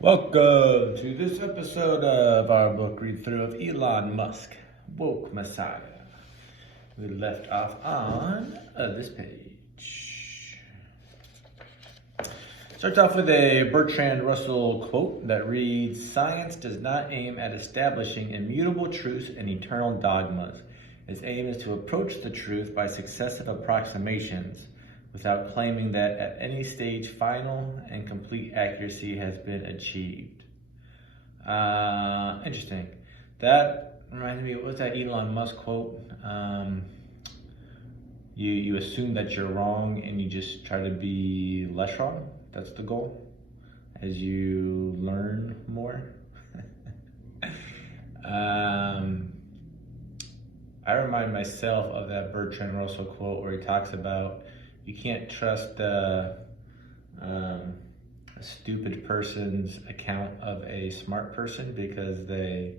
Welcome to this episode of our book read through of Elon Musk, Woke Messiah. We left off on this page. Starts off with a Bertrand Russell quote that reads, "Science does not aim at establishing immutable truths and eternal dogmas. Its aim is to approach the truth by successive approximations, without claiming that at any stage final and complete accuracy has been achieved." Interesting. That reminds me, what's that Elon Musk quote? You assume that you're wrong and you just try to be less wrong. That's the goal as you learn more. I remind myself of that Bertrand Russell quote where he talks about you can't trust a stupid person's account of a smart person because they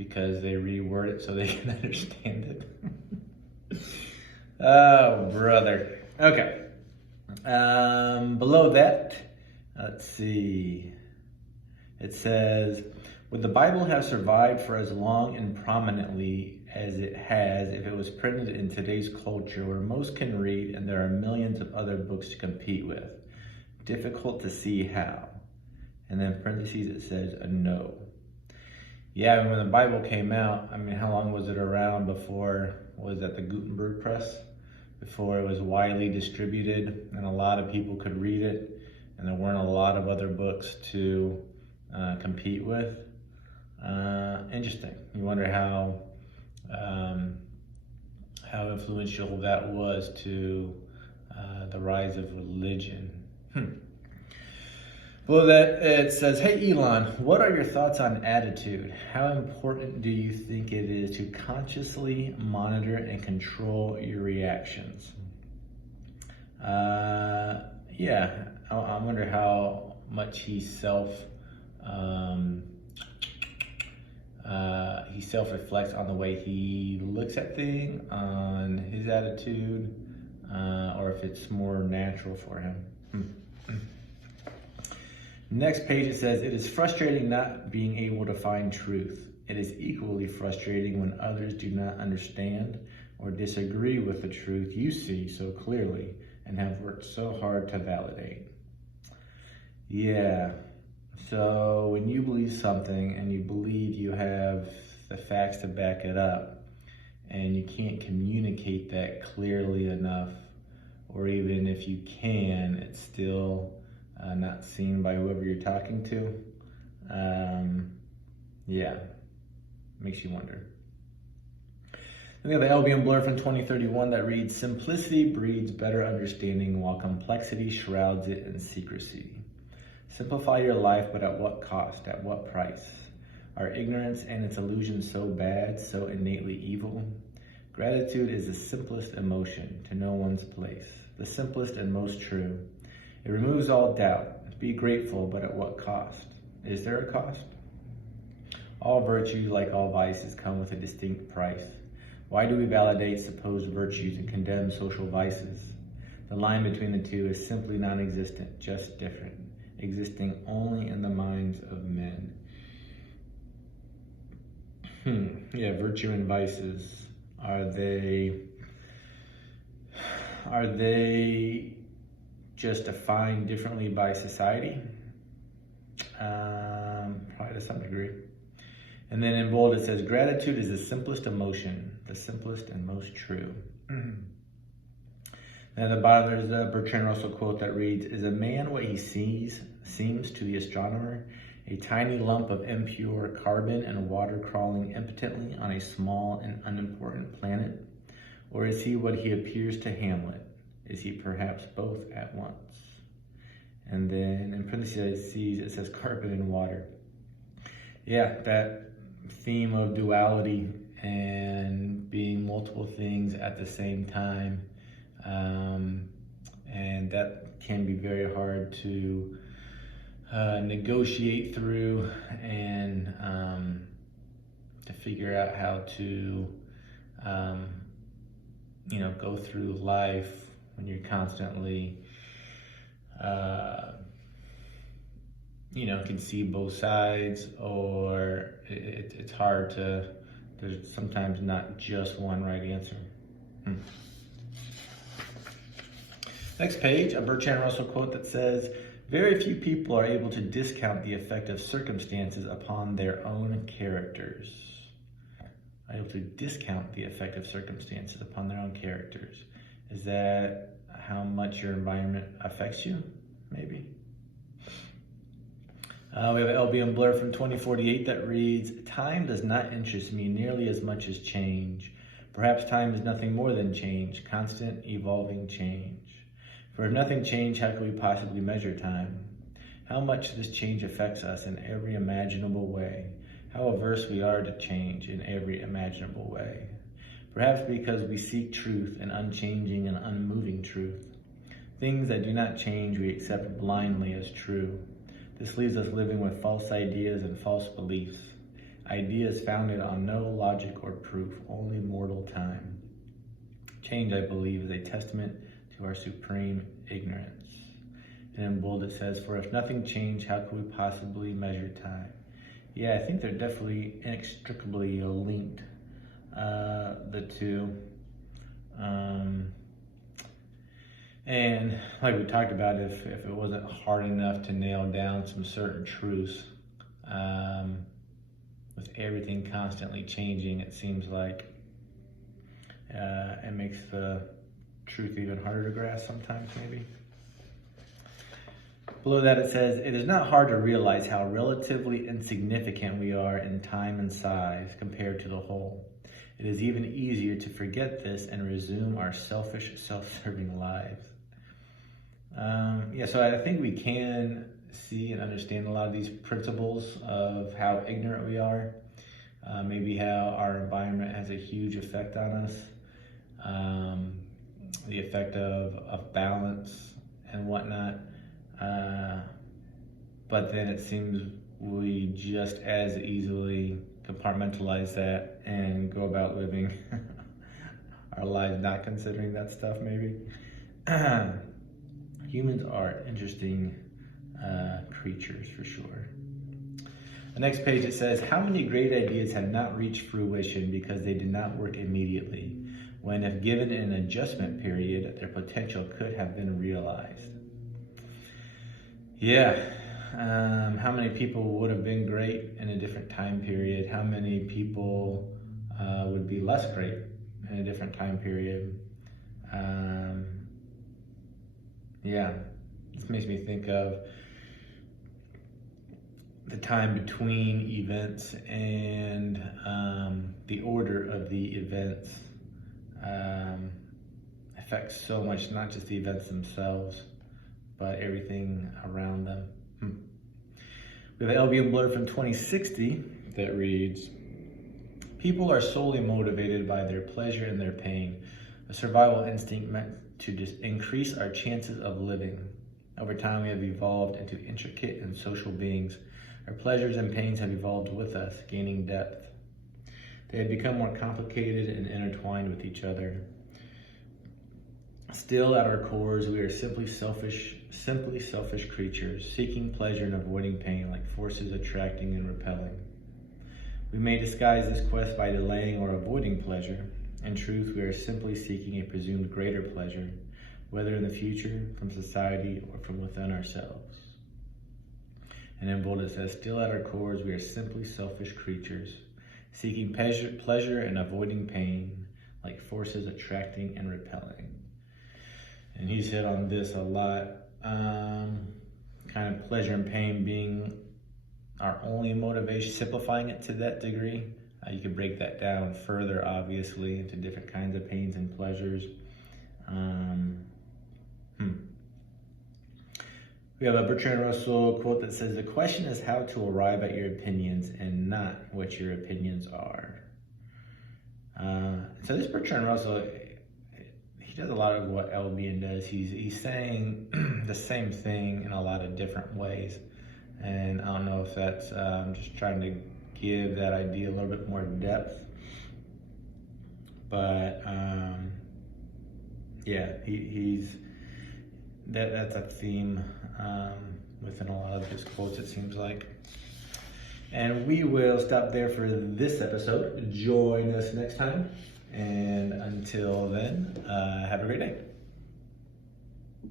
reword it so they can understand it. Oh, brother. Okay. Below that, let's see. It says, "Would the Bible have survived for as long and prominently as it has if it was printed in today's culture where most can read and there are millions of other books to compete with? Difficult to see how." And then in parentheses it says a no. Yeah, when the Bible came out, how long was it around before, was that the Gutenberg press? Before it was widely distributed and a lot of people could read it and there weren't a lot of other books to compete with. Interesting. You wonder how influential that was to the rise of religion. Below that, it says, "Hey Elon, what are your thoughts on attitude? How important do you think it is to consciously monitor and control your reactions?" Yeah, I wonder how much he self-reflects on the way he looks at things, on his attitude, or if it's more natural for him. Next page it says, "It is frustrating not being able to find truth. It is equally frustrating when others do not understand or disagree with the truth you see so clearly and have worked so hard to validate." Yeah, so when you believe something and you believe you have the facts to back it up and you can't communicate that clearly enough, or even if you can, it's still not seen by whoever you're talking to. Yeah, makes you wonder. Then we have the Albion Blur from 2031 that reads, "Simplicity breeds better understanding while complexity shrouds it in secrecy. Simplify your life, but at what cost? At what price? Are ignorance and its illusions so bad, so innately evil? Gratitude is the simplest emotion, to know one's place, the simplest and most true. It removes all doubt. Be grateful, but at what cost? Is there a cost? All virtues, like all vices, come with a distinct price. Why do we validate supposed virtues and condemn social vices? The line between the two is simply non-existent, just different, existing only in the minds of men." Yeah, virtue and vices. Are they just defined differently by society? Probably to some degree. And then in bold it says, "Gratitude is the simplest emotion, the simplest and most true." And at the bottom there's a Bertrand Russell quote that reads, "Is a man what he seems to the astronomer, a tiny lump of impure carbon and water crawling impotently on a small and unimportant planet? Or is he what he appears to Hamlet? Is he perhaps both at once?" And then in parentheses it says carbon and water. Yeah, that theme of duality and being multiple things at the same time. And that can be very hard to negotiate through and to figure out how to go through life when you're constantly can see both sides, or it's hard to, there's sometimes not just one right answer. Next page, a Bertrand Russell quote that says, "Very few people are able to discount the effect of circumstances upon their own characters." Are able to discount the effect of circumstances upon their own characters. Is that how much your environment affects you? Maybe. We have an LBM blur from 2048 that reads, "Time does not interest me nearly as much as change. Perhaps time is nothing more than change, constant, evolving change. For if nothing changed, how could we possibly measure time? How much this change affects us in every imaginable way. How averse we are to change in every imaginable way. Perhaps because we seek truth, an unchanging and unmoving truth. Things that do not change we accept blindly as true. This leaves us living with false ideas and false beliefs. Ideas founded on no logic or proof, only mortal time. Change, I believe, is a testament to our supreme ignorance." And in bold it says, "For if nothing changed, how could we possibly measure time?" Yeah, I think they're definitely inextricably linked, the two. And like we talked about, if it wasn't hard enough to nail down some certain truths, with everything constantly changing, it seems like it makes the truth even harder to grasp sometimes, maybe. Below that it says, "It is not hard to realize how relatively insignificant we are in time and size compared to the whole. It is even easier to forget this and resume our selfish, self-serving lives." So I think we can see and understand a lot of these principles of how ignorant we are, maybe how our environment has a huge effect on us, the effect of balance and whatnot. But then it seems we just as easily compartmentalize that and go about living our lives not considering that stuff, maybe. Humans are interesting creatures for sure. The next page it says, "How many great ideas have not reached fruition because they did not work immediately, when if given an adjustment period, their potential could have been realized?" Yeah. How many people would have been great in a different time period? How many people would be less great in a different time period? This makes me think of the time between events and the order of the events affects so much, not just the events themselves, but everything around them. We have an LBM blurb from 2060 that reads, "People are solely motivated by their pleasure and their pain, a survival instinct meant to just increase our chances of living. Over time, we have evolved into intricate and social beings. Our pleasures and pains have evolved with us, gaining depth. They have become more complicated and intertwined with each other. Still, at our cores, we are simply selfish creatures, seeking pleasure and avoiding pain, like forces attracting and repelling. We may disguise this quest by delaying or avoiding pleasure. In truth, we are simply seeking a presumed greater pleasure, whether in the future, from society, or from within ourselves." And in bold it says, "Still at our cores, we are simply selfish creatures, seeking pleasure and avoiding pain, like forces attracting and repelling." And he's hit on this a lot, kind of pleasure and pain being our only motivation, simplifying it to that degree. You could break that down further, obviously, into different kinds of pains and pleasures. We have a Bertrand Russell quote that says, "The question is how to arrive at your opinions and not what your opinions are." So this Bertrand Russell, he does a lot of what Albion does. He's saying the same thing in a lot of different ways. And I don't know if that's just trying to give that idea a little bit more depth. But he's that's a theme within a lot of his quotes, it seems like. And we will stop there for this episode. Join us next time. And until then, have a great day.